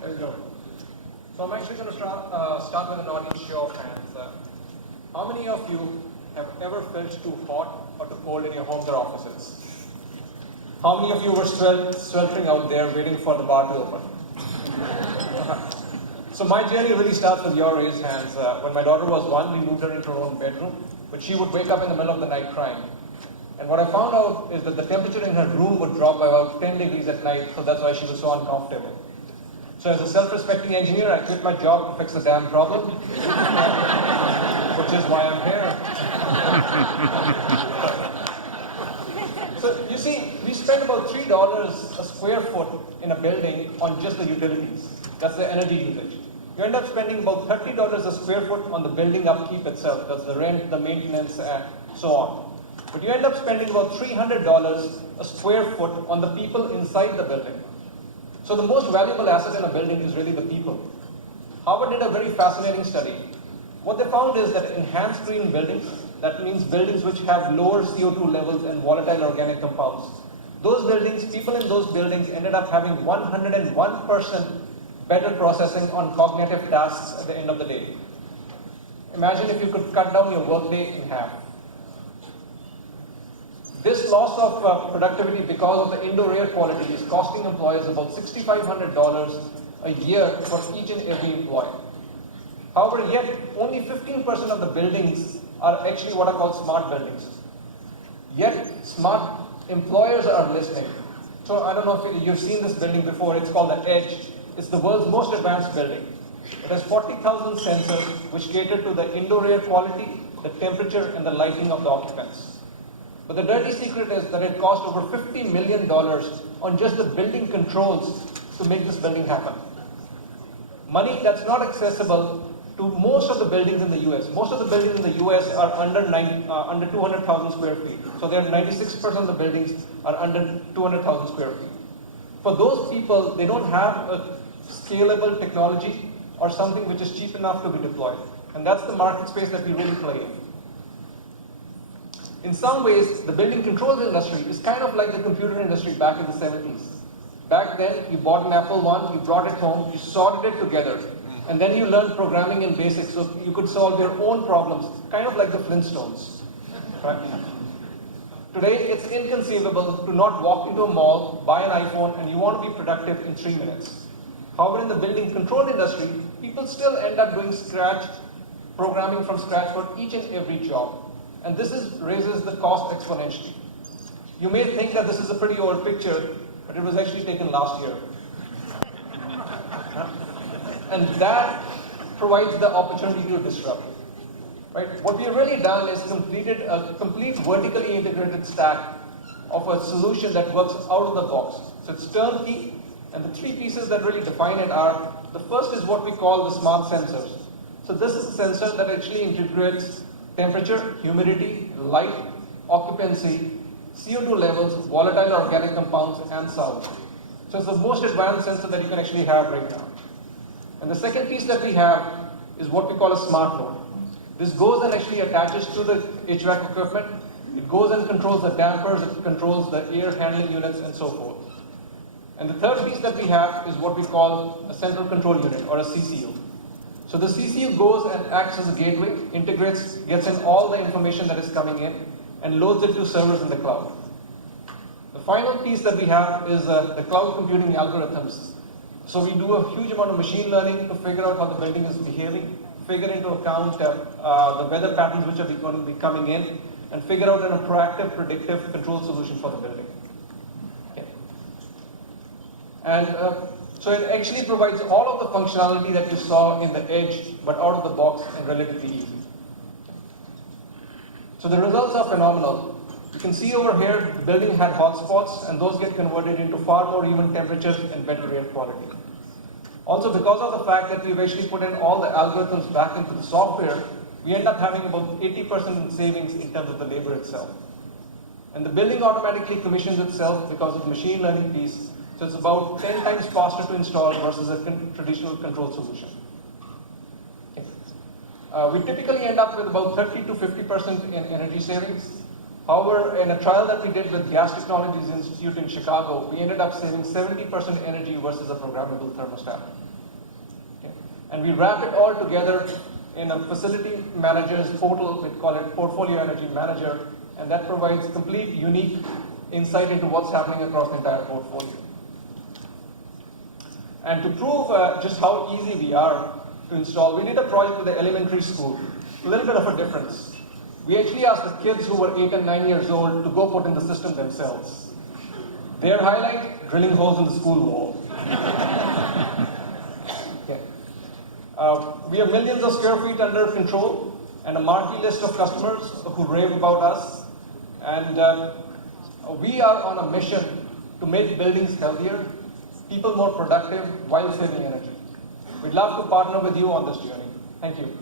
There you go. So I'm actually going to start with an audience show of hands. How many of you have ever felt too hot or too cold in your homes or offices? How many of you were sweltering out there waiting for the bar to open? So my journey really starts with your raised hands. When my daughter was 1, we moved her into her own bedroom, but she would wake up in the middle of the night crying. And what I found out is that the temperature in her room would drop by about 10 degrees at night, so that's why she was so uncomfortable. So as a self-respecting engineer, I quit my job to fix the damn problem, which is why I'm here. So you see, we spend about $3 a square foot in a building on just the utilities. That's the energy usage. You end up spending about $30 a square foot on the building upkeep itself. That's the rent, the maintenance, and so on. But you end up spending about $300 a square foot on the people inside the building. So the most valuable asset in a building is really the people. Harvard did a very fascinating study. What they found is that enhanced green buildings, that means buildings which have lower CO2 levels and volatile organic compounds, those buildings, people in those buildings ended up having 101% better processing on cognitive tasks at the end of the day. Imagine if you could cut down your workday in half. This loss of productivity because of the indoor air quality is costing employers about $6,500 a year for each and every employee. However, yet only 15% of the buildings are actually what are called smart buildings. Yet smart employers are listening. So I don't know if you've seen this building before. It's called the Edge. It's the world's most advanced building. It has 40,000 sensors which cater to the indoor air quality, the temperature, and the lighting of the occupants. But the dirty secret is that it cost over $50 million on just the building controls to make this building happen. Money that's not accessible to most of the buildings in the US. Most of the buildings in the US are under 200,000 square feet. So there are 96% of the buildings are under 200,000 square feet. For those people, they don't have a scalable technology or something which is cheap enough to be deployed. And that's the market space that we really play in. In some ways, the building controls industry is kind of like the computer industry back in the 70s. Back then, you bought an Apple I, you brought it home, you soldered it together, and then you learned programming in basics so you could solve your own problems, kind of like the Flintstones. Right? Today, it's inconceivable to not walk into a mall, buy an iPhone, and you want to be productive in 3 minutes. However, in the building control industry, people still end up doing programming from scratch for each and every job. And this raises the cost exponentially. You may think that this is a pretty old picture, but it was actually taken last year. And that provides the opportunity to disrupt. Right? What we've really done is completed a complete vertically integrated stack of a solution that works out of the box. So it's turnkey, and the 3 pieces that really define it are, the first is what we call the smart sensors. So this is a sensor that actually integrates temperature, humidity, light, occupancy, CO2 levels, volatile organic compounds, and sound. So it's the most advanced sensor that you can actually have right now. And the second piece that we have is what we call a smart node. This goes and actually attaches to the HVAC equipment. It goes and controls the dampers, it controls the air handling units, and so forth. And the third piece that we have is what we call a central control unit, or a CCU. So the CCU goes and acts as a gateway, integrates, gets in all the information that is coming in, and loads it to servers in the cloud. The final piece that we have is the cloud computing algorithms. So we do a huge amount of machine learning to figure out how the building is behaving, figure into account the weather patterns which are going to be coming in, and figure out a proactive, predictive control solution for the building. Okay. And so it actually provides all of the functionality that you saw in the Edge, but out of the box and relatively easy. So the results are phenomenal. You can see over here, the building had hotspots, and those get converted into far more even temperatures and better air quality. Also, because of the fact that we've actually put in all the algorithms back into the software, we end up having about 80% in savings in terms of the labor itself. And the building automatically commissions itself because of the machine learning piece. So it's about 10 times faster to install versus a traditional control solution. Okay. We typically end up with about 30 to 50% in energy savings. However, in a trial that we did with Gas Technologies Institute in Chicago, we ended up saving 70% energy versus a programmable thermostat. And we wrap it all together in a facility manager's portal. We call it Portfolio Energy Manager, and that provides complete, unique insight into what's happening across the entire portfolio. And to prove just how easy we are to install, we did a project with the elementary school. A little bit of a difference. We actually asked the kids who were 8 and 9 years old to go put in the system themselves. Their highlight, drilling holes in the school wall. Okay. We have millions of square feet under control and a marquee list of customers who rave about us. And we are on a mission to make buildings healthier, people more productive while saving energy. We'd love to partner with you on this journey. Thank you.